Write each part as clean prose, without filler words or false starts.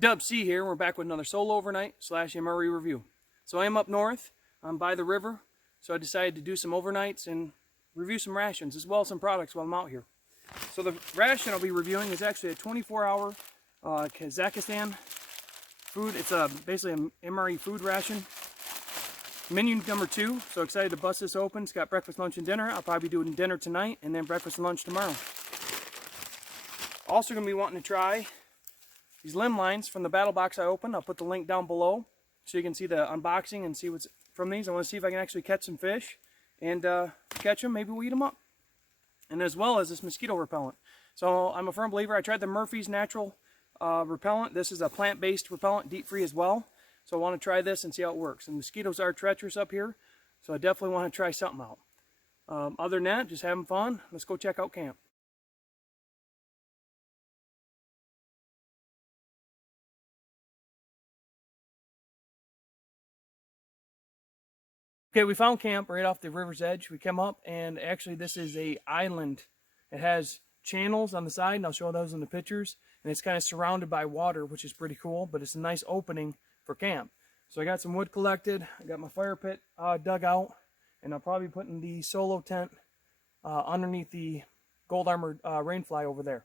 Dub C here. We're back with another solo overnight / MRE review. So I am up north, I'm by the river, so I decided to do some overnights and review some rations as well as some products while I'm out here. So the ration I'll be reviewing is actually a 24-hour Kazakhstan food. It's basically an MRE food ration. Menu number 2, so excited to bust this open. It's got breakfast, lunch, and dinner. I'll probably be doing dinner tonight and then breakfast and lunch tomorrow. Also going to be wanting to try these limb lines from the Battlbox I opened. I'll put the link down below so you can see the unboxing and see what's from these. I want to see if I can actually catch some fish and catch them. Maybe we'll eat them up. And as well as this mosquito repellent. So I'm a firm believer. I tried the Murphy's natural repellent. This is a plant-based repellent, deep free as well. So I want to try this and see how it works. And mosquitoes are treacherous up here, so I definitely want to try something out. Other than that, just having fun. Let's go check out camp. Okay, we found camp right off the river's edge. We came up, and actually this is a island. It has channels on the side, and I'll show those in the pictures. And it's kind of surrounded by water, which is pretty cool, but it's a nice opening for camp. So I got some wood collected, I got my fire pit dug out, and I'll probably be putting the solo tent underneath the gold armored rainfly over there.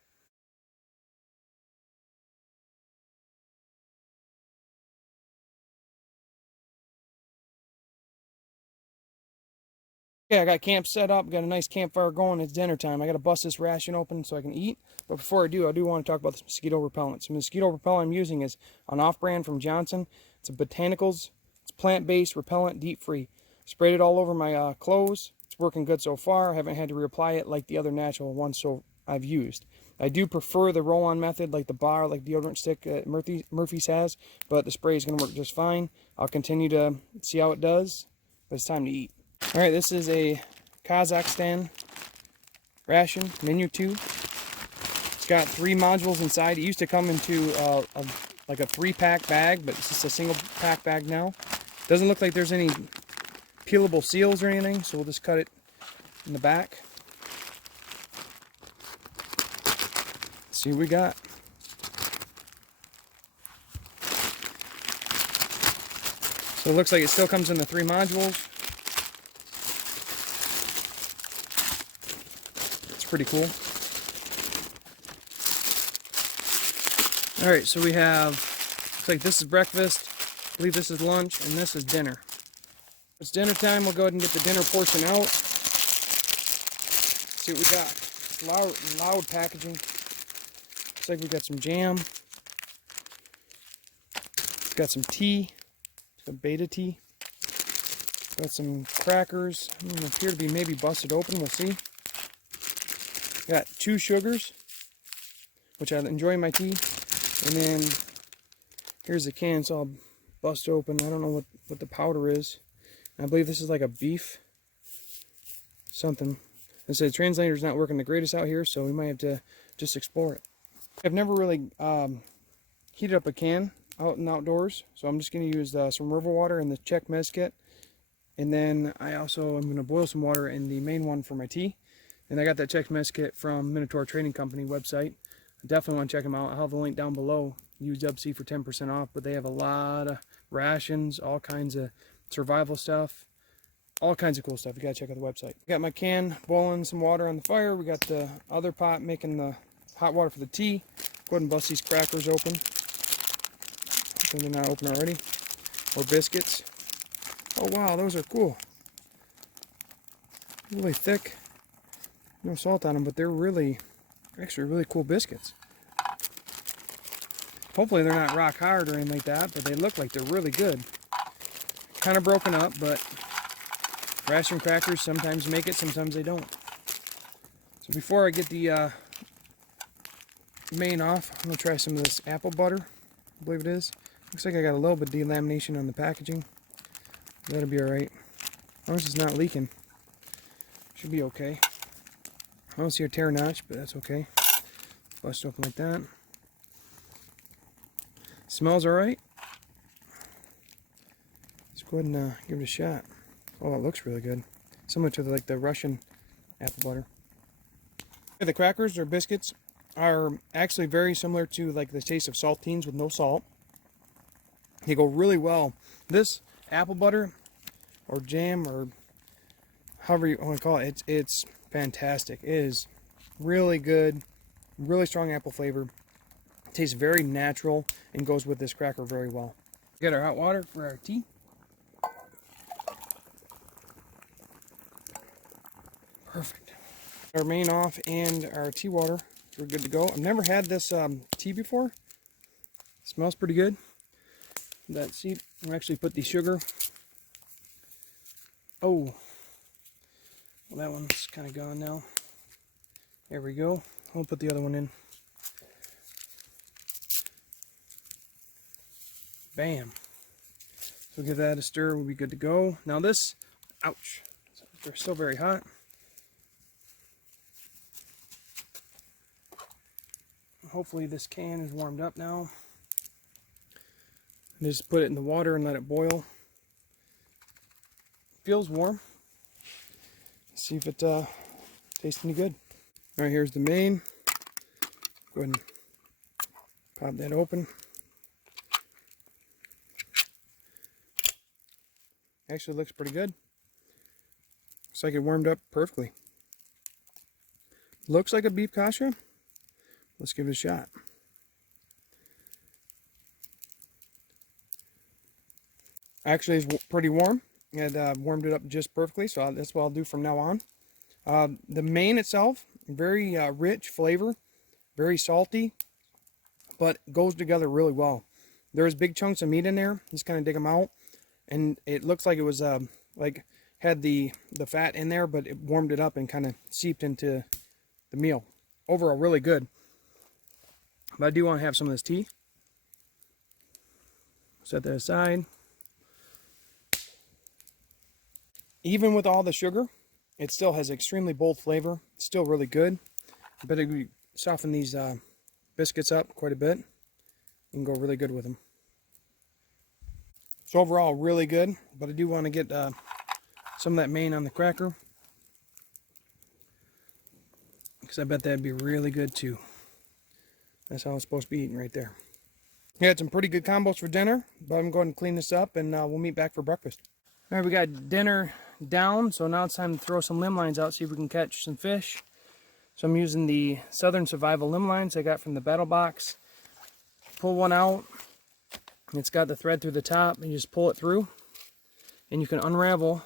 Okay, I got camp set up, got a nice campfire going. It's dinner time. I got to bust this ration open so I can eat. But before I do want to talk about this mosquito repellent. So the mosquito repellent I'm using is an off-brand from Johnson. It's a Botanicals. It's plant-based, repellent, deep-free. Sprayed it all over my clothes. It's working good so far. I haven't had to reapply it like the other natural ones so I've used. I do prefer the roll-on method, like the bar, like deodorant stick that Murphy's has, but the spray is going to work just fine. I'll continue to see how it does, but it's time to eat. All right, this is a Kazakhstan ration, menu 2. It's got 3 modules inside. It used to come into like a 3-pack bag, but it's just a single pack bag now. Doesn't look like there's any peelable seals or anything, so we'll just cut it in the back. Let's see what we got. So it looks like it still comes in the 3 modules. Pretty cool. Alright, so we have, looks like this is breakfast, I believe this is lunch, and this is dinner. It's dinner time. We'll go ahead and get the dinner portion out. See what we got. Loud packaging. Looks like we got some jam. Got some tea. Some beta tea. Got some crackers. They appear to be maybe busted open. We'll see. Got 2 sugars, which I enjoy my tea, and then here's the can. It's all bust open. I don't know what the powder is. I believe this is like a beef something. I said the translator's not working the greatest out here, so we might have to just explore it. I've never really heated up a can out and outdoors, so I'm just going to use some river water in the Czech mezkit, and then I also am going to boil some water in the main one for my tea. And I got that Czech mezkit from Minotaur Trading Company website. I definitely want to check them out. I'll have the link down below. Use Dub C for 10% off. But they have a lot of rations, all kinds of survival stuff, all kinds of cool stuff. You gotta check out the website. Got my can boiling some water on the fire. We got the other pot making the hot water for the tea. Go ahead and bust these crackers open. If they're not open already. Or biscuits. Oh wow, those are cool. Really thick. No salt on them, but they're actually really cool biscuits. Hopefully they're not rock hard or anything like that, but they look like they're really good. Kind of broken up, but ration crackers sometimes make it, sometimes they don't. So before I get the main off, I'm going to try some of this apple butter, I believe it is. Looks like I got a little bit of delamination on the packaging. That'll be alright. As long as it's not leaking. Should be okay. I don't see a tear notch, but that's okay. Bust open like that. Smells alright. Let's go ahead and give it a shot. Oh, it looks really good. Similar to like the Russian apple butter. The crackers or biscuits are actually very similar to like the taste of saltines with no salt. They go really well. This apple butter or jam or however you want to call it, it's fantastic. It is really good, really strong apple flavor. It tastes very natural and goes with this cracker very well. Get our hot water for our tea. Perfect. Our main off and our tea water, we're good to go. I've never had this tea before. It smells pretty good. Let's see, we'll actually put the sugar. Oh, well, that one's kind of gone now. There we go. I'll put the other one in. Bam. So give that a stir, we'll be good to go. Now this, ouch, they're still very hot. Hopefully this can is warmed up now. Just put it in the water and let it boil. Feels warm. Let's see if it tastes any good. All right, here's the main. Go ahead and pop that open. Actually looks pretty good. Looks like it warmed up perfectly. Looks like a beef kasha. Let's give it a shot. Actually, it's pretty warm. It warmed it up just perfectly, so that's what I'll do from now on. The main itself, very rich flavor, very salty, but goes together really well. There's big chunks of meat in there. Just kind of dig them out, and it looks like it was like had the fat in there, but it warmed it up and kind of seeped into the meal. Overall, really good. But I do want to have some of this tea. Set that aside. Even with all the sugar, it still has extremely bold flavor. It's still really good. I bet we soften these biscuits up quite a bit. You can go really good with them. So overall, really good. But I do want to get some of that main on the cracker, because I bet that'd be really good too. That's how it's supposed to be eaten right there. We had some pretty good combos for dinner, but I'm going to clean this up and we'll meet back for breakfast. All right, we got dinner down, so now it's time to throw some limb lines out, see if we can catch some fish. So I'm using the Southern Survival limb lines I got from the Battlbox. Pull one out, it's got the thread through the top, and you just pull it through, and you can unravel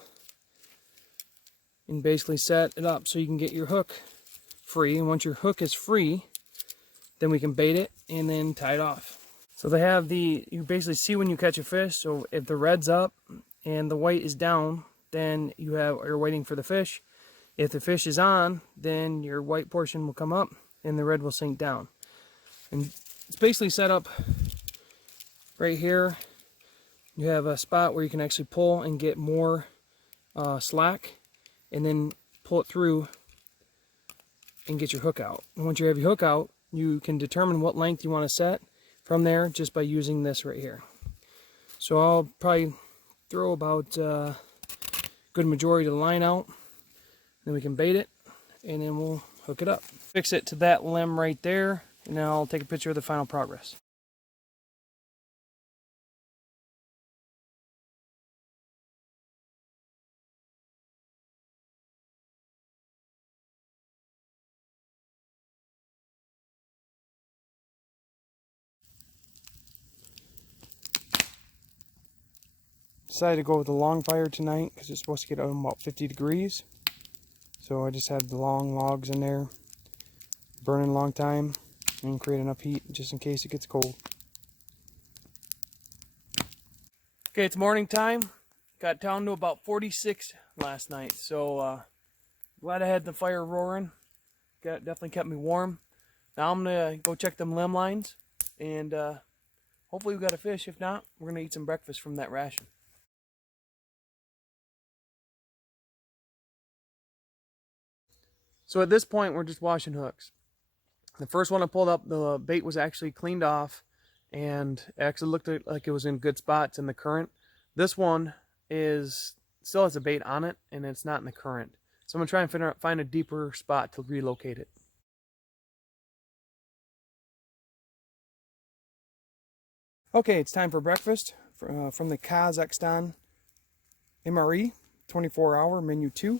and basically set it up so you can get your hook free. And once your hook is free, then we can bait it and then tie it off. So they have you basically see when you catch a fish. So if the red's up and the white is down, then you're waiting for the fish. If the fish is on, then your white portion will come up and the red will sink down. And it's basically set up right here. You have a spot where you can actually pull and get more slack, and then pull it through and get your hook out. And once you have your hook out, you can determine what length you want to set from there just by using this right here. So I'll probably throw about a good majority of the line out, then we can bait it, and then we'll hook it up. Fix it to that limb right there, and then I'll take a picture of the final progress. Decided to go with the long fire tonight because it's supposed to get about 50 degrees. So I just had the long logs in there, burning a long time, and create enough heat just in case it gets cold. Okay, it's morning time. Got down to about 46 last night, so glad I had the fire roaring. Definitely kept me warm. Now I'm gonna go check them limb lines, and hopefully we got a fish. If not, we're gonna eat some breakfast from that ration. So at this point, we're just washing hooks. The first one I pulled up, the bait was actually cleaned off, and it actually looked like it was in good spots in the current. This one still has a bait on it, and it's not in the current. So I'm gonna try and find a deeper spot to relocate it. Okay, it's time for breakfast from the Kazakhstan MRE 24-hour menu 2.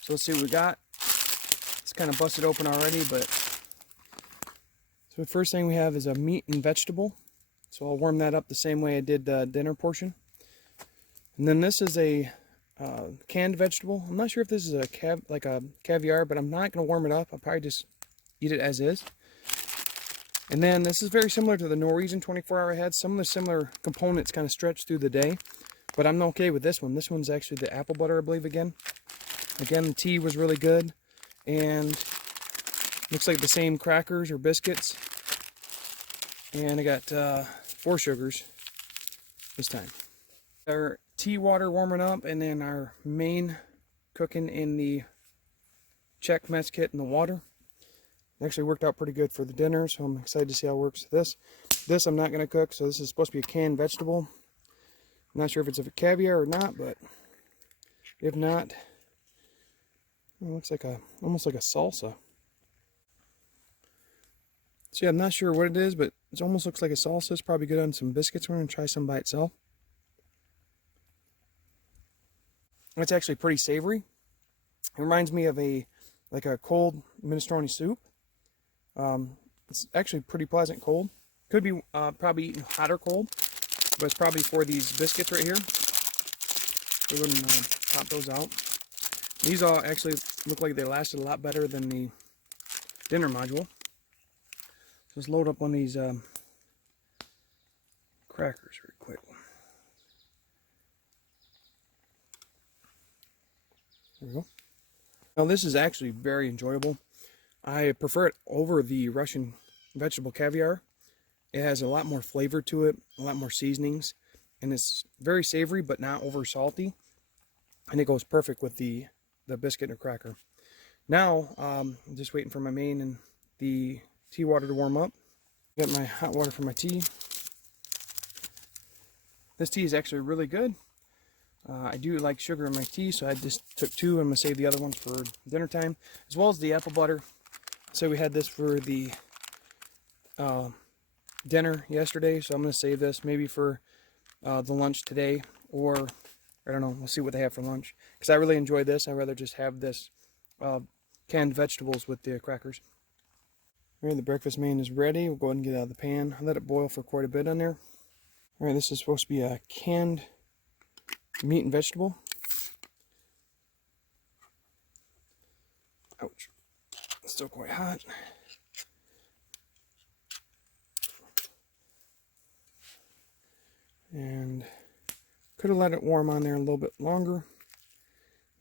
So let's see what we got. It's kind of busted open already, but so the first thing we have is a meat and vegetable. So I'll warm that up the same way I did the dinner portion. And then this is a canned vegetable. I'm not sure if this is a caviar, but I'm not going to warm it up. I'll probably just eat it as is. And then this is very similar to the Norwegian 24-hour I had. Some of the similar components kind of stretch through the day, but I'm okay with this one. This one's actually the apple butter, I believe, again. Again, the tea was really good, and looks like the same crackers or biscuits. And I got 4 sugars this time. Our tea water warming up, and then our main cooking in the Czech mess kit in the water. It actually worked out pretty good for the dinner, so I'm excited to see how it works. This I'm not going to cook, so this is supposed to be a canned vegetable. I'm not sure if it's a caviar or not, but if not, it looks like almost like a salsa. So yeah, I'm not sure what it is, but it almost looks like a salsa. It's probably good on some biscuits. We're going to try some by itself. It's actually pretty savory. It reminds me of a cold minestrone soup. It's actually pretty pleasant cold. Could be probably eaten hot or cold, but it's probably for these biscuits right here. Go ahead and pop those out. These all actually look like they lasted a lot better than the dinner module. Let's load up on these crackers real quick. There we go. Now this is actually very enjoyable. I prefer it over the Russian vegetable caviar. It has a lot more flavor to it, a lot more seasonings, and it's very savory but not over salty. And it goes perfect with the biscuit and cracker. Now, I'm just waiting for my main and the tea water to warm up. Got my hot water for my tea. This tea is actually really good. I do like sugar in my tea, so I just took 2. I'm going to save the other ones for dinner time, as well as the apple butter. So we had this for the dinner yesterday, so I'm going to save this maybe for the lunch today, or I don't know, we'll see what they have for lunch. Because I really enjoy this. I'd rather just have this canned vegetables with the crackers. Alright, the breakfast main is ready. We'll go ahead and get it out of the pan. I let it boil for quite a bit on there. Alright, this is supposed to be a canned meat and vegetable. Ouch. It's still quite hot. And could have let it warm on there a little bit longer,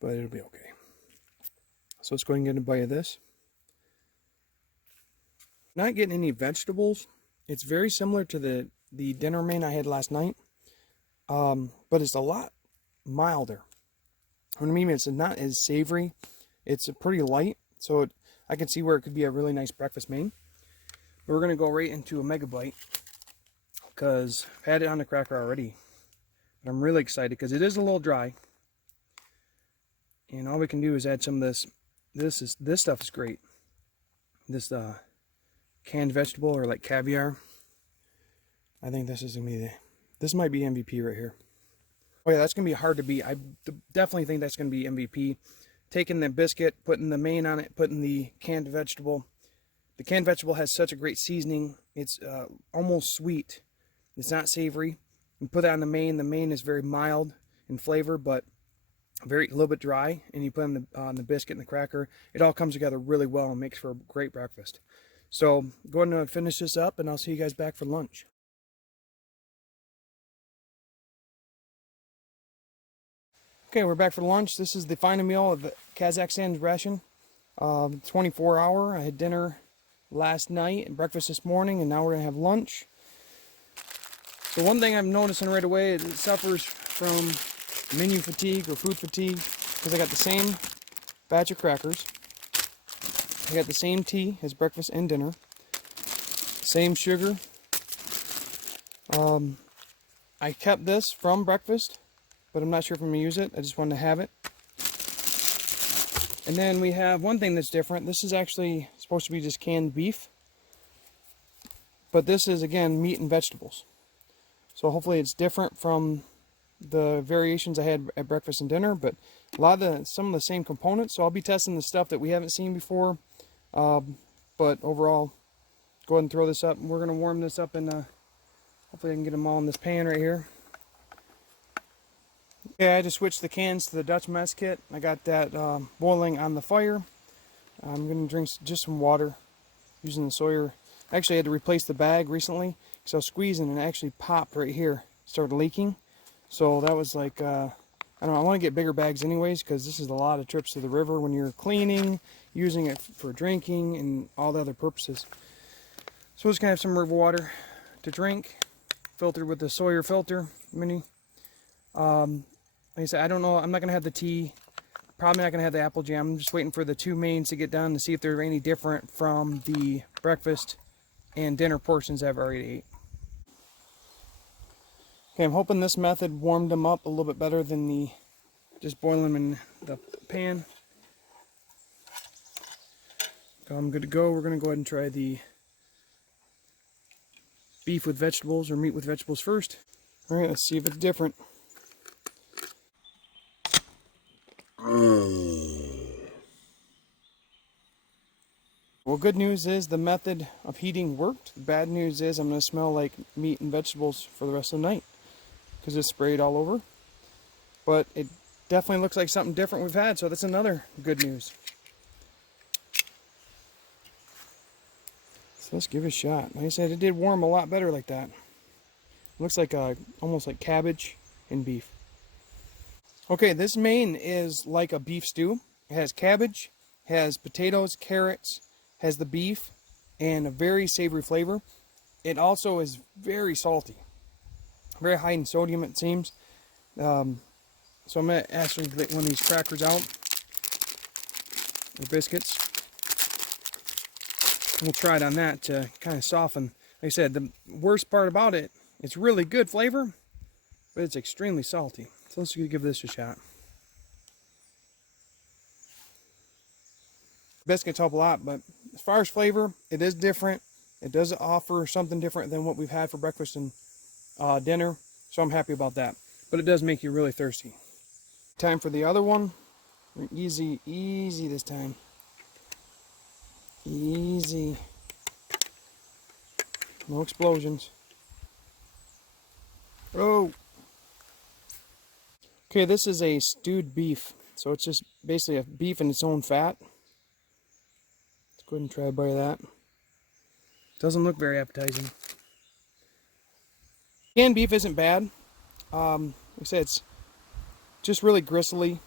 but it'll be okay. So let's go ahead and get a bite of this. Not getting any vegetables. It's very similar to the dinner main I had last night, but it's a lot milder. What I mean, it's not as savory. It's pretty light, so I can see where it could be a really nice breakfast main. But we're gonna go right into a mega bite because I've had it on the cracker already. But I'm really excited because it is a little dry, and all we can do is add some of this. This stuff is great. This canned vegetable or like caviar. I think this is gonna be this might be MVP right here. Oh yeah, that's gonna be hard to beat. I definitely think that's gonna be MVP. Taking the biscuit, putting the main on it, putting the canned vegetable. The canned vegetable has such a great seasoning. It's almost sweet. It's not savory. You put that on the main. The main is very mild in flavor, but a little bit dry. And you put on the biscuit and the cracker. It all comes together really well and makes for a great breakfast. So go ahead and finish this up, and I'll see you guys back for lunch. Okay, we're back for lunch. This is the final meal of Kazakhstan's ration. 24-hour. I had dinner last night and breakfast this morning, and now we're going to have lunch. So one thing I'm noticing right away is it suffers from menu fatigue or food fatigue because I got the same batch of crackers. I got the same tea as breakfast and dinner. Same sugar. I kept this from breakfast, but I'm not sure if I'm going to use it. I just wanted to have it. And then we have one thing that's different. This is actually supposed to be just canned beef. But this is, again, meat and vegetables. So hopefully it's different from the variations I had at breakfast and dinner, but some of the same components. So I'll be testing the stuff that we haven't seen before. But overall, go ahead and throw this up. We're going to warm this up in, hopefully I can get them all in this pan right here. Okay, I just switched the cans to the Dutch mess kit. I got that boiling on the fire. I'm going to drink just some water using the Sawyer. Actually, I had to replace the bag recently because I was squeezing and it actually popped right here. Started leaking. So that was like, I don't know, I want to get bigger bags anyways because this is a lot of trips to the river when you're cleaning, using it for drinking, and all the other purposes. So we're just going to have some river water to drink, filtered with the Sawyer filter mini. Like I said, I don't know, I'm not going to have the tea. Probably not going to have the apple jam. I'm just waiting for the two mains to get done to see if they're any different from the breakfast and dinner portions I've already ate. Okay, I'm hoping this method warmed them up a little bit better than the just boiling them in the pan. So I'm good to go. We're going to go ahead and try the beef with vegetables or meat with vegetables first. All right, let's see if it's different. Well, good news is the method of heating worked. The bad news is I'm going to smell like meat and vegetables for the rest of the night because it's sprayed all over. But it definitely looks like something different we've had, so that's another good news. So let's give it a shot. Like I said, it did warm a lot better like that. It looks like almost like cabbage and beef. Okay, this main is like a beef stew. It has cabbage, has potatoes, carrots, has the beef, and a very savory flavor. It also is very salty. Very high in sodium, it seems. So I'm going to actually get one of these crackers out. Or biscuits. We'll try it on that to kind of soften. Like I said, the worst part about it, it's really good flavor, but it's extremely salty. So let's give this a shot. Biscuits help a lot, but as far as flavor, it is different. It does offer something different than what we've had for breakfast and dinner, so I'm happy about that. But it does make you really thirsty. Time for the other one. Easy, easy this time. Easy. No explosions. Oh! Okay, this is a stewed beef. So it's just basically a beef in its own fat. Let's go ahead and try a bite of that. Doesn't look very appetizing. Canned beef isn't bad. Like I said, it's just really gristly.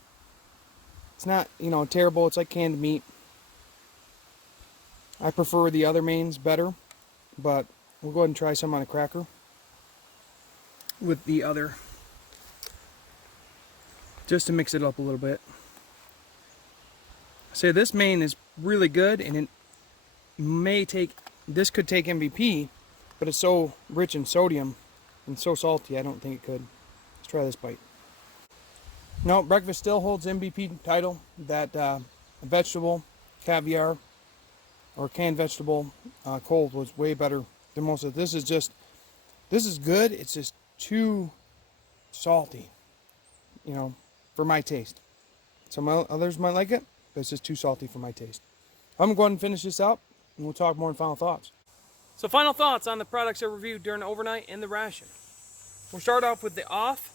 It's not, you know, terrible. It's like canned meat. I prefer the other mains better, but we'll go ahead and try some on a cracker with the other, just to mix it up a little bit. So this main is really good, and it may take, this could take MVP, but it's so rich in sodium and so salty, I don't think it could. Let's try this bite. No, breakfast still holds MVP title. That vegetable, caviar, or canned vegetable cold was way better than most of it. This is good. It's just too salty, you know, for my taste. Some others might like it, but it's just too salty for my taste. I'm going to go ahead and finish this up, and we'll talk more in final thoughts. So final thoughts on the products I reviewed during the overnight and the ration. We'll start off with the off,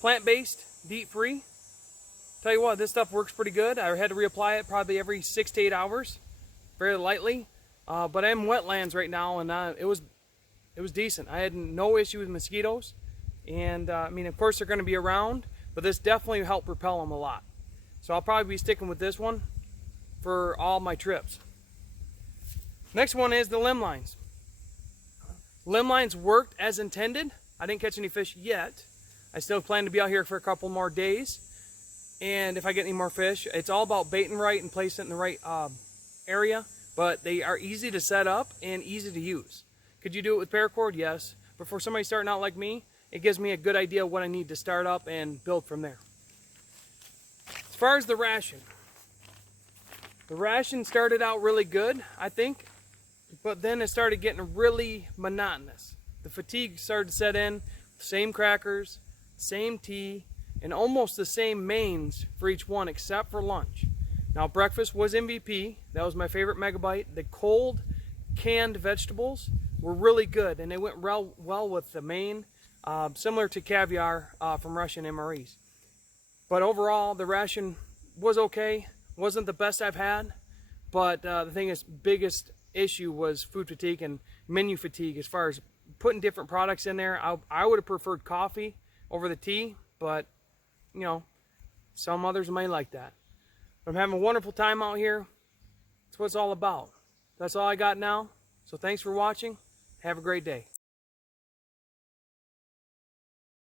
plant-based, DEET-free. Tell you what, this stuff works pretty good. I had to reapply it probably every 6 to 8 hours, very lightly. But I'm in wetlands right now, and it was decent. I had no issue with mosquitoes, and I mean, of course, they're going to be around, but this definitely helped repel them a lot. So I'll probably be sticking with this one for all my trips. Next one is the limb lines. Limb lines worked as intended. I didn't catch any fish yet. I still plan to be out here for a couple more days. And if I get any more fish, it's all about baiting right and placing it in the right area. But they are easy to set up and easy to use. Could you do it with paracord? Yes. But for somebody starting out like me, it gives me a good idea of what I need to start up and build from there. As far as the ration started out really good, I think. But then it started getting really monotonous. the fatigue started to set in. Same crackers, same tea, and almost the same mains for each one except for lunch. Now breakfast was MVP. That was my favorite megabyte. The cold canned vegetables were really good, and they went well with the main, similar to caviar from Russian MREs. But overall, the ration was okay. Wasn't the best I've had, but the thing is, biggest issue was food fatigue and menu fatigue. As far as putting different products in there, I would have preferred coffee over the tea, but you know, some others may like that. I'm having a wonderful time out here. That's what it's all about. That's all I got now. So thanks for watching. Have a great day.